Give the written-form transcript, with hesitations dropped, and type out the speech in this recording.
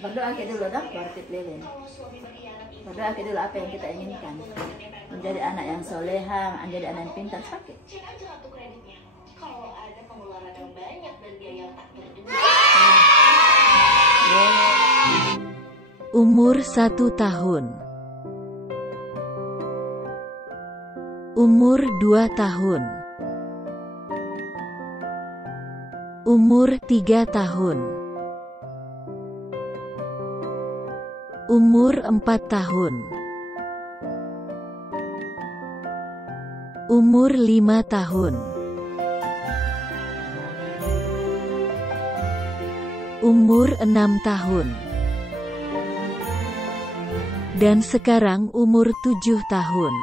Berdoa ke dulu dah, baru tip lilin. Berdoa ke dulu apa yang kita inginkan. Menjadi anak yang soleha, menjadi anak yang pintar, sakit. Cek aja kartu kreditnya. Kalau ada pengeluaran yang banyak dan biaya yang tak terduga. Umur 1 tahun. Umur 2 tahun. Umur 3 tahun. Umur 4 tahun. Umur 5 tahun. Umur 6 tahun. Dan sekarang umur 7 tahun.